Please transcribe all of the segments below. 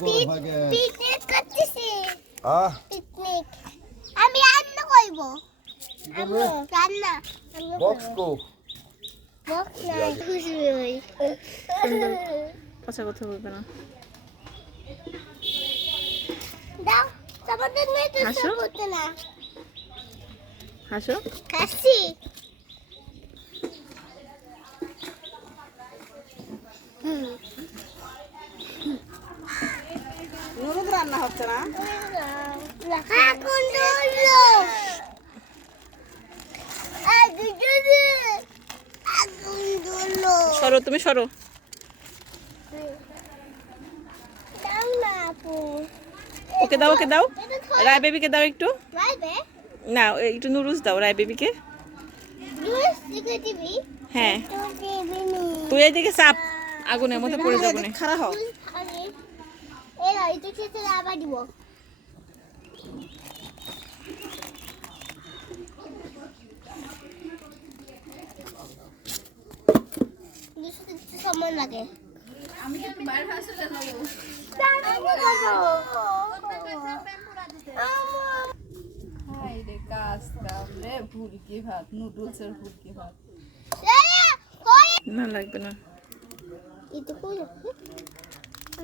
Picnic করতেছি। Picnic আমি রান্না করব। রান্না বক্স কো বক্স না খুশি হই। পচা কথা বলবে না। দাও তোমাদের মেয়ে তো হাসো। করতে না। হাসো। হাসি নুরুদ রান্না হচ্ছে না। এখন দৌড়লো এখন দৌড়লো সরো, তুমি সরো। দাও না আপু ওকে দাও, ওকে দাও। রায় বেবিকে দাও একটু। রাইবে না, একটু নুডলস দাও রায় বেবিকে। লুইস লিখে দিবি হ্যাঁ, তো দিবি নি তুই এইদিকে চাপ, আগুনের মধ্যে পড়ে যাবো না। খারাপ হও। এই এটা খেতে আবার দিব সময় লাগে আমি একটু বাইরে আসলে যাব হাই রে কাজ কাম রে ভুলকি ভাত নুডলসের ভুলকি ভাত না লাগবে না।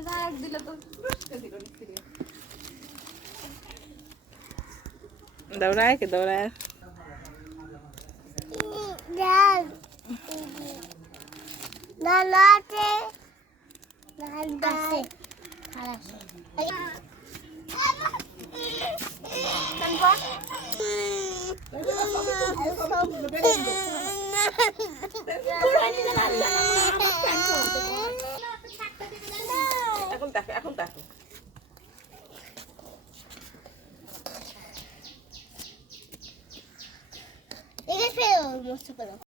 রাখ দিলে তো পুরস্কার দিল নিশ্চয়ই দাও রায়কে দাও রায়। না নাতে আছে খারাপ এখন দেখো, এখন দেখো। এগুলো ফেলো মস্ত করো